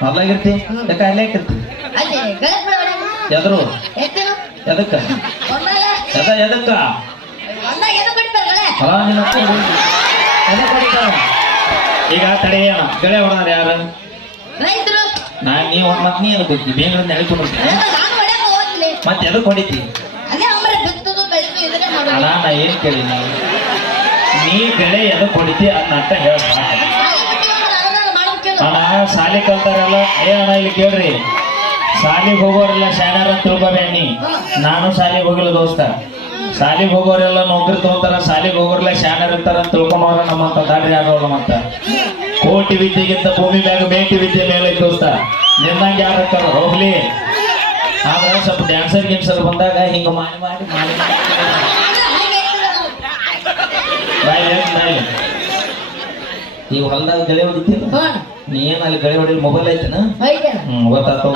ಹೊಲ್ದಾಗಿರ್ತಿ ಯಾಕ ಅಲ್ಲೇ ಎದ್ರು? ಎದಕ್ಕ? ಎದ, ಎದಕ್ಕ? ಈಗ ತಡೆಯೋಣ ಗಳೆ ಹೊಡೋಣ ಯಾರು? ನಾನ್ ನೀವು ಮತ್ ನೀ ಅನ್ಕೋತಿ ಬೇಗ ನೆಳ್ಕೊಂಡು ನಾನು ಹೊಡ್ಯಾಕ ಹೋಗ್ತೀನಿ ಮತ್ತೆ ಎದಕ್ ಹೊಡಿತಿ? ಅಲ್ಲ, ನಾ ಏನ್ ಕೇಳಿ ನೀ ಗಳೆ ಎದಕ್ ಹೊಡಿತಿ ಅದನ್ನ ಅಂತ ಹೇಳ್ಬಾ ಸಾಲಿ ಬಿಟ್ಟಿವಮ್ಮ ನಾನು ಸಾಲಿ ಕಲ್ತಾರಲ್ಲ, ಏ ಅಣ್ಣ ಇಲ್ಲಿ ಕೇಳ್ರಿ. ಶಾಲೆಗೆ ಹೋಗೋರೆಲ್ಲ ಶಾಣ್ಯಾರ ಅಂತ ತಿಳ್ಕೊಬೇಡಿ ನಾನು ಶಾಲೆಗೆ ಹೋಗಿಲ್ಲ ದೋಸ್ತ. ಶಾಲೆಗೆ ಹೋಗೋರೆಲ್ಲ ನೌಕರಿ ತಗೋತಾರ ಸಾಲಿಗೆ ಹೋಗೋರೆಲ್ಲ ಶಾಣ್ಯಾರ ಇರ್ತಾರ ಅಂತ ತಿಳ್ಕೊಂಡವ್ರ ನಮ್ಮಂತ ದಾಡ್ರಿ ಆಗೋಲ್ಲ ಮತ್ತ ಕೋಟಿ ವಿದ್ಯೆಗಿಂತ ಭೂಮಿ ಮ್ಯಾಗ ಮೇಟಿ ವಿದ್ಯೆ ಮೇಲೆ ದೋಸ್ತ. ನಿನ್ನಂಗೆ ಯಾರು ಹೋಗ್ಲಿ. ಆದ್ರೆ ಸ್ವಲ್ಪ ಡ್ಯಾನ್ಸರ್ ಗಿನ್ಸರ್ ಬಂದಾಗ ಹಿಂಗ ಮಾಡಿ ಮಾಡಿ ಮಾಡಿ ಬಾಯ್ ಈ ಹೊಲದಾಗ ಗಳೆ ಹೊಡಿತೀನಿ ನೀನ್ ನೀ ಏನ್ ಅಲ್ಲಿ ಗಳೆ ಹೊಡಿಲಿ? ಮೊಬೈಲ್ ಐತೆನ? ಗೊತ್ತಾತು.